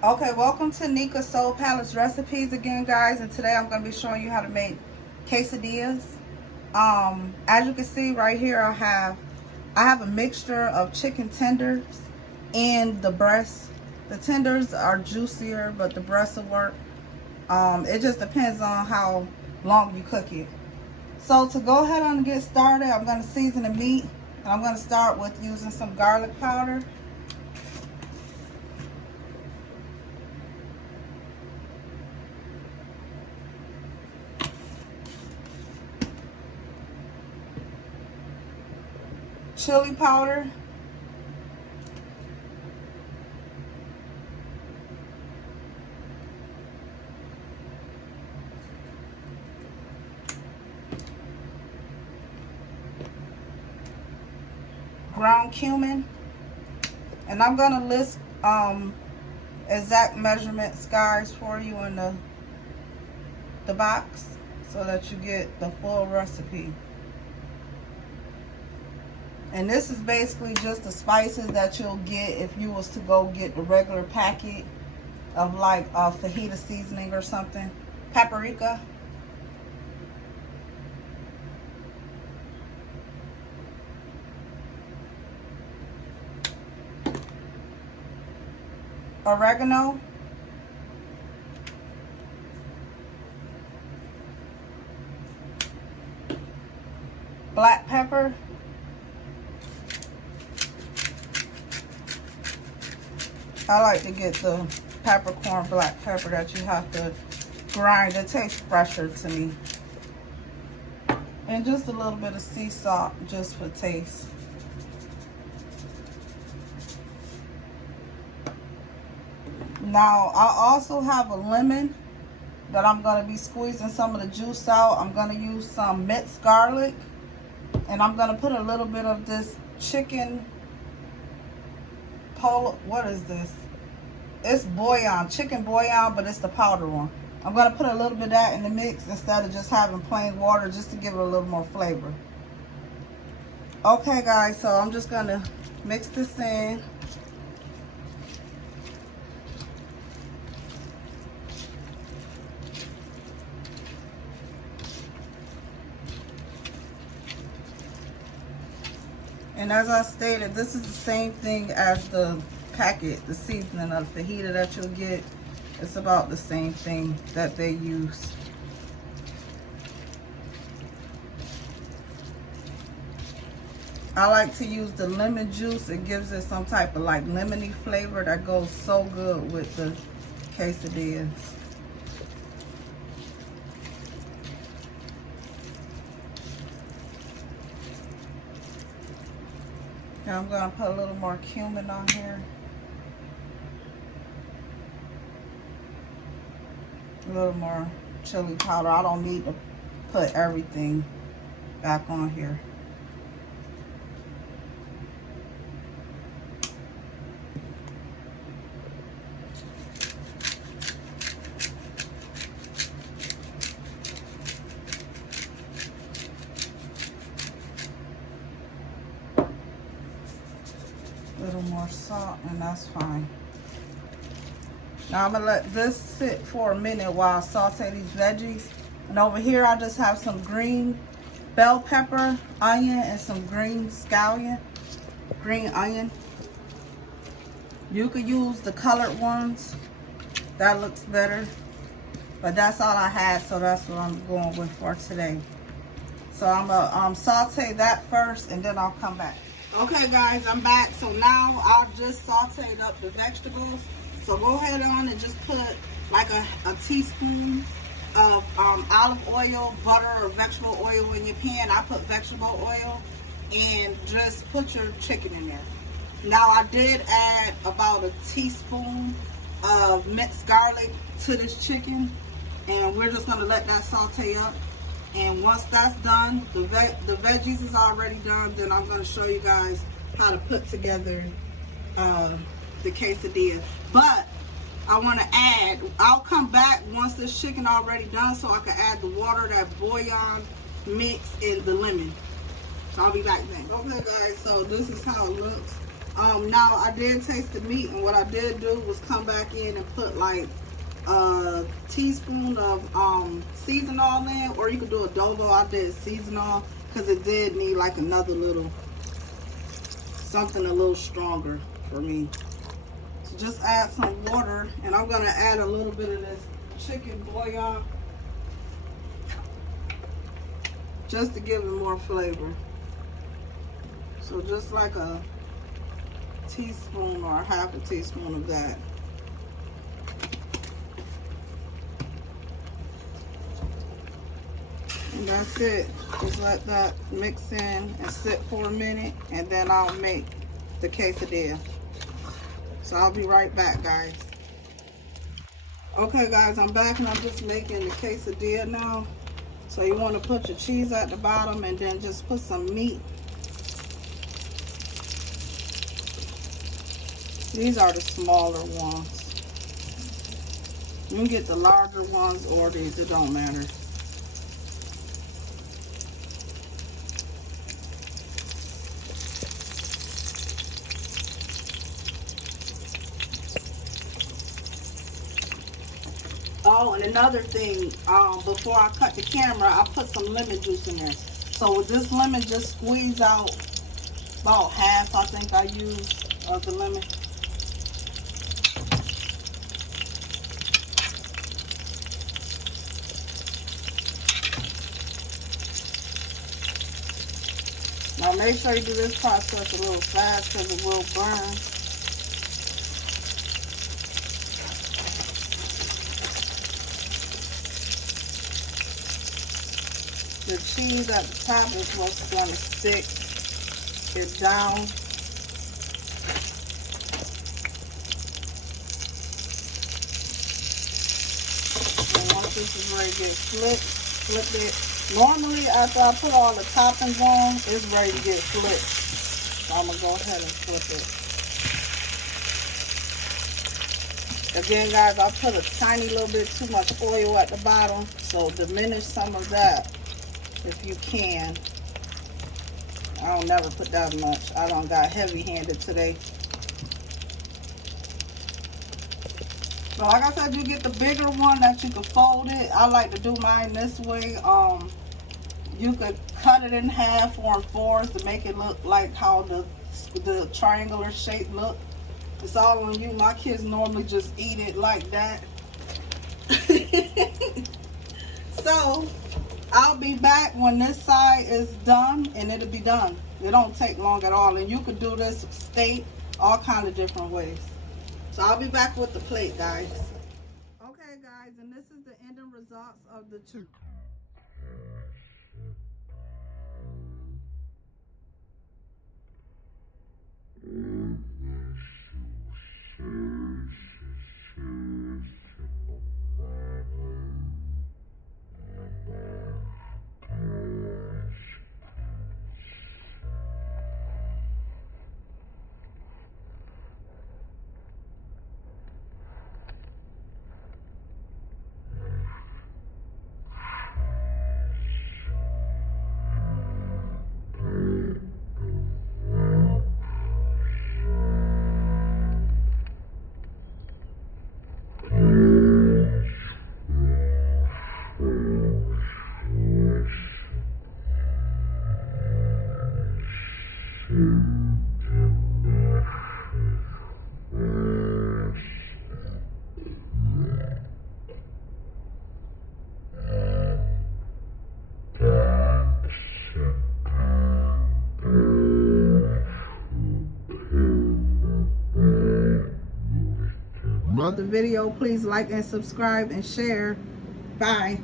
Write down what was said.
Okay, welcome to Nika's Soul Palace Recipes again, guys, and today I'm going to be showing you how to make quesadillas. As you can see right here, I have a mixture of chicken tenders and the breasts. The tenders are juicier, but the breasts will work. It just depends on how long you cook it. So to go ahead and get started, I'm going to season the meat, and I'm going to start with using some garlic powder. Chili powder, ground cumin, and I'm gonna list exact measurements, guys, for you in the box so that you get the full recipe. And this is basically just the spices that you'll get if you was to go get the regular packet of like a fajita seasoning or something. Paprika. Oregano. Black pepper. I like to get the peppercorn black pepper that you have to grind. It tastes fresher to me. And just a little bit of sea salt just for taste. Now, I also have a lemon that I'm going to be squeezing some of the juice out. I'm going to use some minced garlic. And I'm going to put a little bit of this chicken what is this? It's bouillon, chicken bouillon, but it's the powder one. I'm going to put a little bit of that in the mix instead of just having plain water, just to give it a little more flavor. Okay, guys, so I'm just going to mix this in. And as I stated, this is the same thing as the packet, the seasoning of fajita that you'll get. It's about the same thing that they use. I like to use the lemon juice. It gives it some type of like lemony flavor that goes so good with the quesadillas. Now I'm going to put a little more cumin on here. A little more chili powder. I don't need to put everything back on here. A little more salt, and that's fine. Now I'm gonna let this sit for a minute while I saute these veggies. And over here I just have some green bell pepper, onion, and some green scallion, green onion. You could use the colored ones. That looks better. But that's all I had, so that's what I'm going with for today. So I'm gonna saute that first, and then I'll come back. Okay, guys, I'm back. So now I've just sauteed up the vegetables. So go ahead on and just put like a teaspoon of olive oil, butter, or vegetable oil in your pan. I put vegetable oil, and just put your chicken in there. Now I did add about a teaspoon of minced garlic to this chicken, and we're just going to let that saute up. And once that's done, the veggies is already done, then I'm going to show you guys how to put together the quesadilla. But I want to add, I'll come back once this chicken already done so I can add the water, that bouillon mix, and the lemon. So I'll be back then. Okay, guys, so this is how it looks. Now I did taste the meat, and what I did do was come back in and put like a teaspoon of season oil in, or you could do adobo. I did season oil because it did need like another little something a little stronger for me. So just add some water, and I'm gonna add a little bit of this chicken bouillon just to give it more flavor. So just like a teaspoon or half a teaspoon of that. And that's it. Just let that mix in and sit for a minute, and then I'll make the quesadilla. So I'll be right back, guys. Okay guys, I'm back, and I'm just making the quesadilla now. So you want to put your cheese at the bottom, and then just put some meat. These are the smaller ones. You can get the larger ones or these, it don't matter. Oh, and another thing, before I cut the camera, I put some lemon juice in there. So with this lemon, just squeeze out about half, I think I used, of the lemon. Now make sure you do this process a little fast because it will burn. The cheese at the top is what's going to stick it down. And once this is ready to get flipped, flip it. Normally after I put all the toppings on, it's ready to get flipped. So I'm going to go ahead and flip it. Again guys, I put a tiny little bit too much oil at the bottom, so diminish some of that if you can. I don't never put that much. I done got heavy-handed today. So like I said, you get the bigger one that you can fold it. I like to do mine this way. You could cut it in half or in fours to make it look like how the triangular shape look. It's all on you. My kids normally just eat it like that. So I'll be back when this side is done, and it'll be done. It don't take long at all, and you could do this steak all kind of different ways. So I'll be back with the plate, guys. Okay guys, and this is the ending results of the two. The video, please like and subscribe and share. Bye.